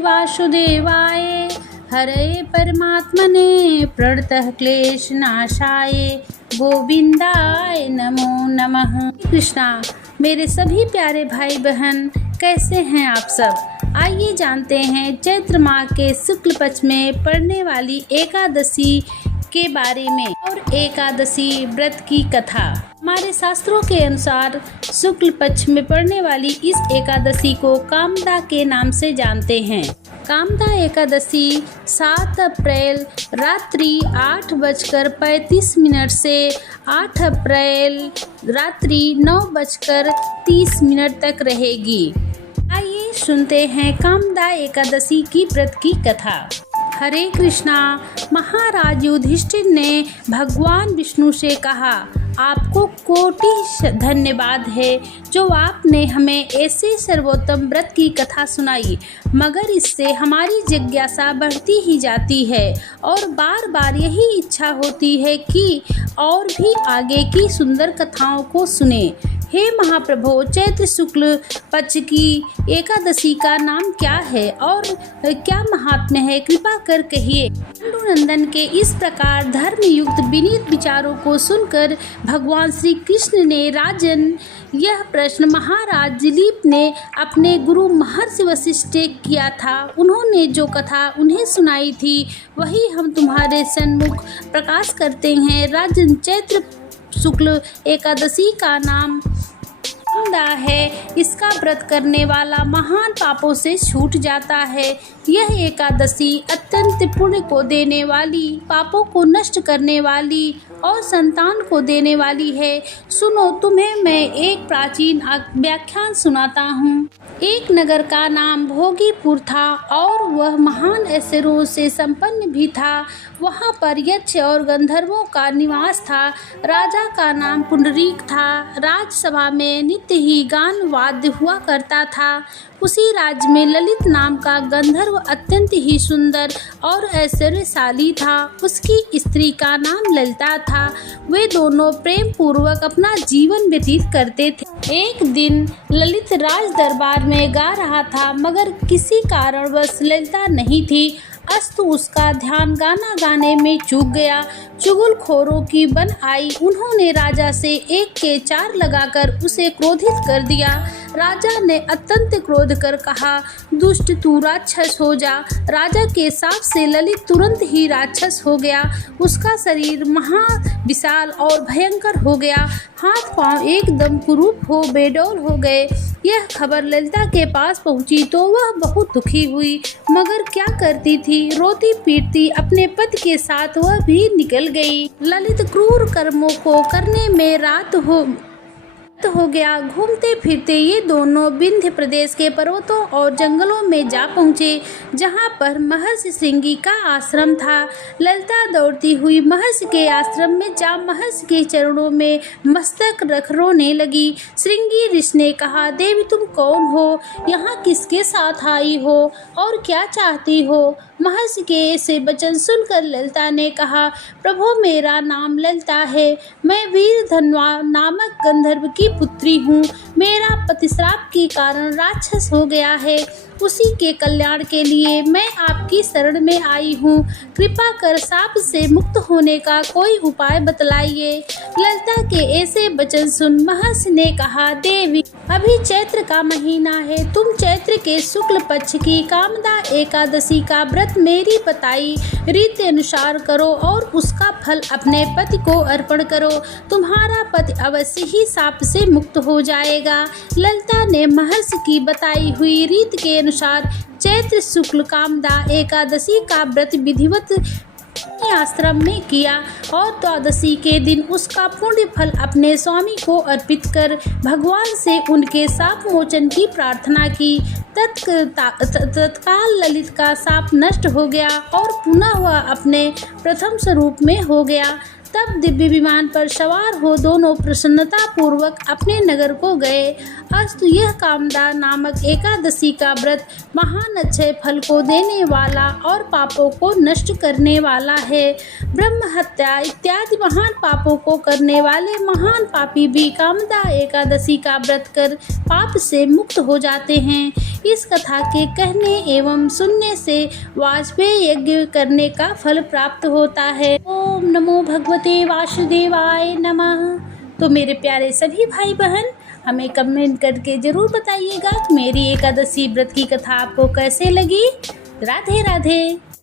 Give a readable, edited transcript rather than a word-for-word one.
वासुदेवाय हरे परमात्मने प्रणतः क्लेशनाशाय गोविंदाय नमो नमः। कृष्णा, मेरे सभी प्यारे भाई बहन, कैसे हैं आप सब? आइए जानते हैं चैत्र माह के शुक्ल पक्ष में पड़ने वाली एकादशी के बारे में और एकादशी व्रत की कथा। हमारे शास्त्रों के अनुसार शुक्ल पक्ष में पड़ने वाली इस एकादशी को कामदा के नाम से जानते हैं। कामदा एकादशी 7 अप्रैल रात्रि 8:35 से 8 अप्रैल रात्रि 9:30 तक रहेगी। आइए सुनते हैं कामदा एकादशी की व्रत की कथा। हरे कृष्णा। महाराज युधिष्ठिर ने भगवान विष्णु से कहा, आपको कोटि धन्यवाद है जो आपने हमें ऐसे सर्वोत्तम व्रत की कथा सुनाई, मगर इससे हमारी जिज्ञासा बढ़ती ही जाती है और बार बार यही इच्छा होती है कि और भी आगे की सुंदर कथाओं को सुने। हे महाप्रभु, चैत्र शुक्ल पक्ष की एकादशी का नाम क्या है और क्या महात्म्य है, कृपा कर कहिए। पांडुनंदन के इस प्रकार धर्म युक्त विनीत विचारों को सुनकर भगवान श्री कृष्ण ने राजन यह प्रश्न महाराज दिलीप ने अपने गुरु महर्षि वशिष्ठ से किया था। उन्होंने जो कथा उन्हें सुनाई थी वही हम तुम्हारे सन्मुख प्रकाश करते हैं। राजन, चैत्र शुक्ल एकादशी का नाम कामदा है। इसका व्रत करने वाला महान पापों से छूट जाता है। यह एकादशी अत्यंत पुण्य को देने वाली, पापों को नष्ट करने वाली और संतान को देने वाली है। सुनो, तुम्हें मैं एक प्राचीन व्याख्यान सुनाता हूँ। एक नगर का नाम भोगीपुर था और वह महान ऐश्वर्यों से संपन्न भी था। वहाँ पर यक्ष और गंधर्वों का निवास था। राजा का नाम पुंडरीक था। राजसभा में नित्य ही गान वाद्य हुआ करता था। उसी राज्य में ललित नाम का गंधर्व अत्यंत ही सुंदर और ऐश्वर्यशाली था। उसकी स्त्री का नाम ललिता था। वे दोनों प्रेम पूर्वक अपना जीवन व्यतीत करते थे। एक दिन ललित राज दरबार में गा रहा था, मगर किसी कारणवश ललिता नहीं थी। अस्तु उसका ध्यान गाना गाने में चूक गया। चुगलखोरों की बन आई। उन्होंने राजा से 1 के 4 लगाकर उसे क्रोधित कर दिया। राजा ने अत्यंत क्रोध कर कहा, दुष्ट, तू राक्षस हो जा। राजा के शाप से ललित तुरंत ही राक्षस हो गया। उसका शरीर महा विशाल और भयंकर हो गया। हाथ पांव एकदम कुरूप हो बेडौल हो गए। यह खबर ललिता के पास पहुंची तो वह बहुत दुखी हुई, मगर क्या करती थी। रोती पीटती अपने पति के साथ वह भी निकल गई। ललित क्रूर कर्मों को करने में रात हो गया। घूमते फिरते ये दोनों विंध्य प्रदेश के पर्वतों और जंगलों में जा पहुँचे, जहाँ पर महर्षि श्रृंगी का आश्रम था। ललिता दौड़ती हुई महर्षि के आश्रम में जा महर्षि के चरणों में मस्तक रख रोने लगी। श्रृंगी ऋषि ने कहा, देवी तुम कौन हो? यहाँ किसके साथ आई हो और क्या चाहती हो? महर्षि के ऐसे वचन सुनकर ललिता ने कहा, प्रभु मेरा नाम ललिता है। मैं वीरधन्वा नामक गंधर्व की पुत्री हूँ। मेरा पति श्राप के कारण राक्षस हो गया है। उसी के कल्याण के लिए मैं आपकी शरण में आई हूँ। कृपा कर शाप से मुक्त होने का कोई उपाय बतलाइए। ललिता के ऐसे वचन सुन महर्षि ने कहा, देवी अभी चैत्र का महीना है। तुम चैत्र के शुक्ल पक्ष की कामदा एकादशी का व्रत मेरी बताई रीति अनुसार करो और उसका फल अपने पति को अर्पण करो। तुम्हारा पति अवश्य ही शाप से मुक्त हो जाएगा। ललिता ने महर्षि की बताई हुई रीत के अनुसार चैत्र शुक्ल कामदा एकादशी का व्रत विधिवत आश्रम में किया और द्वादशी के दिन उसका पुण्य फल अपने स्वामी को अर्पित कर भगवान से उनके शाप मोचन की प्रार्थना की। तत्काल ललित का शाप नष्ट हो गया और पुनः वह अपने प्रथम स्वरूप में हो गया। तब दिव्य विमान पर सवार हो दोनों प्रसन्नता पूर्वक अपने नगर को गए। अस्तु यह कामदा नामक एकादशी का व्रत महान अक्षय फल को देने वाला और पापों को नष्ट करने वाला है। ब्रह्म हत्या इत्यादि महान पापों को करने वाले महान पापी भी कामदा एकादशी का व्रत कर पाप से मुक्त हो जाते हैं। इस कथा के कहने एवं सुनने से वाजपेय यज्ञ करने का फल प्राप्त होता है। ओम नमो भगवते वासुदेवाय नमः। तो मेरे प्यारे सभी भाई बहन, हमें कमेंट करके ज़रूर बताइएगा कि मेरी एकादशी व्रत की कथा आपको कैसे लगी। राधे राधे।